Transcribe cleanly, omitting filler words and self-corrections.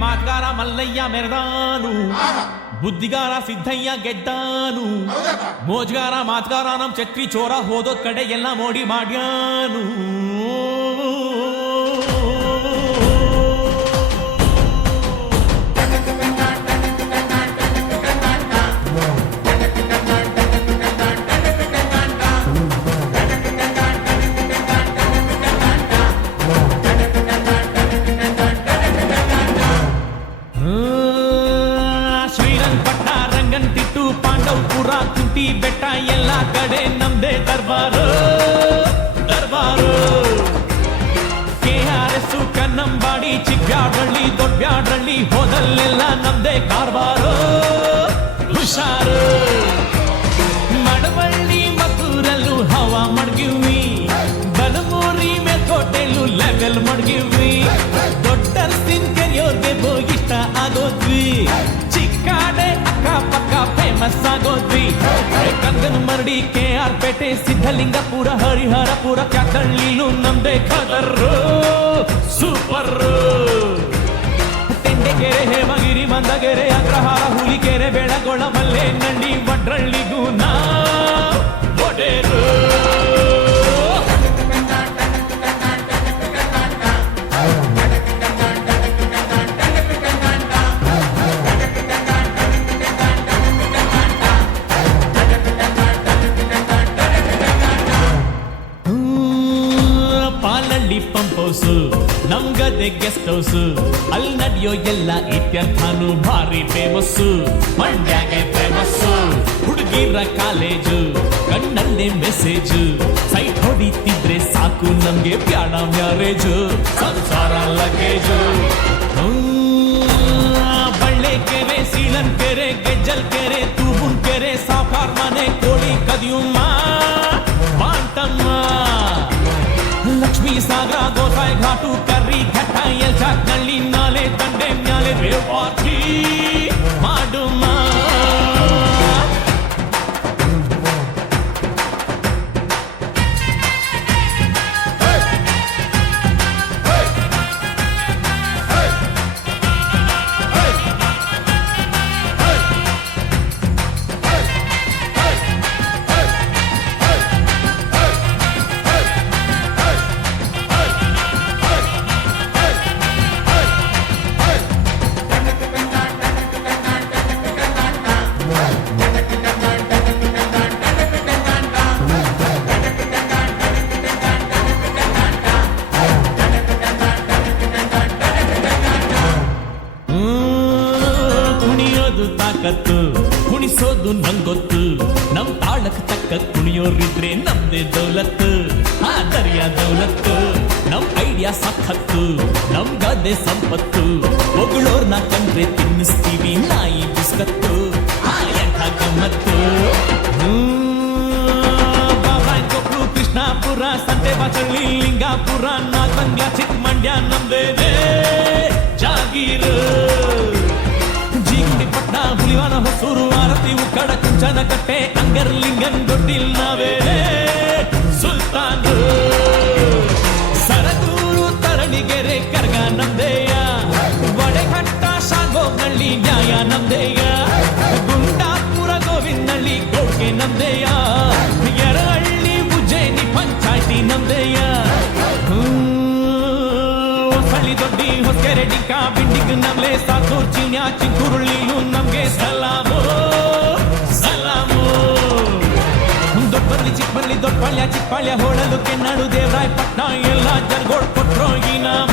ಮಾತ್ಗಾರ ಮಲ್ಲಯ್ಯ ಮೆರೆದಾನು, ಬುದ್ಧಿಗಾರ ಸಿದ್ದಯ್ಯ ಗೆದ್ದಾನು, ಮೋಜ್ಗಾರ ಮಾತ್ಗಾರ ನಮ್ ಚಕ್ರಿ ಚೋರ ಹೋದೋದ್ ಕಡೆ ಎಲ್ಲ ಮೋಡಿ ಮಾಡ್ಯಾನು. ಪಾಂಡವಪುರ ಕುಂಟಿ ಬೆಟ್ಟ ಎಲ್ಲ ಕಡೆ ನಮ್ದೇ ದರ್ಬಾರು ದರ್ಬಾರು. KRS ಕನ್ನಂಬಾಡಿ ಚಿಕ್ಕಬ್ಯಾಡಳ್ಳಿ ದೊಡ್ಡಬ್ಯಾಡಳ್ಳಿ ಹೋದಲ್ಲೆಲ್ಲ ನಮ್ದೇ ಕಾರ್ಬಾರು ಹುಷಾರು. ಮಡವಳ್ಳಿ ಮದ್ದೂರಲ್ಲೂ ಹವಾ ಮಡ್ಗಿವಿ, ಬಲಮೂರಿ ಮೇಲ್ಕೋಟೆಲ್ಲೂ ಲೆವೆಲ್ ಮಡ್ಗಿವಿ. ದೊಡ್ಡರ್ಸಿನ್ ಕೆರೆಯೋರ್ಗೆ ಇಷ್ಟ ಆಗೋದ್ವಿ, ಚಿಕ್ಕಾಡೆ ಅಕ್ಕಪಕ್ಕ ಫೇಮಸ್ ಆಗೋದ್ವಿ. ಕಂಗನ ಮರಡಿ KR ಪೇಟೆ ಸಿದ್ಧಲಿಂಗಪುರ ಹರಿಹರಪುರ ಕ್ಯಾತಳ್ಳಿಲೂ ನಮ್ದೇ ಖದರ್ರು ಸೂಪರ್. ತೆಂಡೆಕೆರೆ ಹೇಮಗಿರಿ ಮಂದಗೆರೆ ಅಗ್ರಹಾರ ಹುಲಿಕೆರೆ ಬೆಳಗೊಳ ಮಲ್ಲೆ ನಂಡಿ ವಡ್ರಳ್ಳಿಗೂ ನಾ ಒಡೆರು. ಪಂಪ್ ಹೌಸ್ ನಮ್ಗದೆ ಗೆಸ್ಟ್ ಹೌಸ್, ಅಲ್ಲಿ ನಡೆಯೋ ಎಲ್ಲ ಇತ್ಯರ್ಥಾನು ಭಾರಿ ಫೇಮಸ್. ಮಂಡ್ಯಾಗೆ ಫೇಮಸ್ ಹುಡುಗಿರ ಕಾಲೇಜು, ಕಣ್ಣಲ್ಲೇ ಮೆಸೇಜ್, ಸೈಟ್ ಹೊಡಿತಿದ್ರೆ ಸಾಕು ನಮ್ಗೆ ಬ್ಯಾಡ ಮ್ಯಾರೇಜ್. ಸಂಸಾರ ಲಗೇಜು ಬಳ್ಳೆಕೆರೆ ಸೀಳನ್ ಕೆರೆ ಗೆಜ್ಜಲ್ ಕೆರೆ ತೂಬುನ್ ಕೆರೆ ಸಾಫಾರ್ ಮನೆ ಕೋಳಿ ಕದಿಯುಮ್ಮ ಮಾಂತಮ್ಮ. ಲಕ್ಷ್ಮೀ ಸಾಗರ ಗೋಸಾಯಿ ಘಾಟು ಕರ್ರಿ ಘಟ್ಟ ಎಲ್ಚಾಕ್ನಳ್ಳಿ ನಾಲೆ ದಂಡೆ ಮ್ಯಾಲೆ ರೇವಾತಿ ಮಾಡುಮ್ಮ. ತಾಕತ್ತು ಕುಣಿಸೋದು ನಂಗೊತ್ತು, ನಮ್ ತಾಳಕ್ ತಕ್ಕ ಕುಣಿಯೋರಿದ್ರೆ ನಮ್ದೇ ದೌಲತ್ತು. ಆ ದರ್ಯಾ ದೌಲತ್ತು ನಮ್ ಐಡಿಯಾ ಸಖತ್ತು, ನಮ್ ಗದೆ ಸಂಪತ್ತು. ಹೊಗಳೋರ್ನ ಕಂಡ್ರೆ ತಿನ್ನಿಸ್ತೀವಿ ನಾಯಿ ಬಿಸ್ಕತ್ತು. ಆ ಎಂಥ ಗಮ್ಮತ್ತು. ಬಾಬಾಯ್ಕೊಪ್ರು ಕೃಷ್ಣಾಪುರ ಸಂತೆ ಬಾಚಳ್ಳಿ ಲಿಂಗಾಪುರ ನಾಗಮಂಗ್ಲ ಚಿಕ್ಕಮಂಡ್ಯ ನಮ್ದೇನೆ ಜಾಗೀರು. ಪಟ್ನ ಹುಲಿವಾನ ಹೊಸೂರು ಆರತಿ ಉಕ್ಕಡ ಕುಂಚನ ಕಟ್ಟೆ ಅಂಗರ್ಲಿಂಗನ್ ದೊಡ್ಡಿಲ್ ನಾವೇನೆ ಸುಲ್ತಾನ್. ಸರಗೂರು ತರಣಿಗೆರೆ ಕರ್ಗ ನಮ್ದೇಯ, ವಡೆಘಟ್ಟ ಶಾಗೋಗ್ನಳ್ಳಿ ನ್ಯಾಯ ನಮ್ದೇಯ, ಗುಂಡಾಪುರ ಗೋವಿಂದಳ್ಳಿ ಗೌಡ್ಗೆ ನಮ್ದೇಯ, ಯರಹಳ್ಳಿ ಉಜ್ಜಯಿನಿ ಪಂಚಾಯ್ತಿ ನಮ್ದೇಯ. ಹೊಸಳ್ಳಿ ದೊಡ್ಡಿ ಹೊಸಕೆರೆ ಡಿಂಕ ಬಿಂಡಿಗ್ ನಮ್ಲೆ ಸಾತೂರ್ ಚಿನ್ಯ ಚಿಂಕುರುಳ್ಳಿಯೂ ನಮ್ಗೆ ಸಲಾಮು ಸಲಾಮು. ದೊಡ್ಡಬರ್ಲಿ ಚಿಕ್ಕಬರ್ಲಿ ದೊಡ್ಡಪಾಳ್ಯ ಚಿಕ್ಕಪಾಳ್ಯ ಹೋಳಲು ಕೆನ್ನಾಡು ದೇವರಾಯ ಪಟ್ನ ಎಲ್ಲ ಜರ್ಗೋಡ್ ಕೊಟ್ರೋ ಈ ನಾಮ.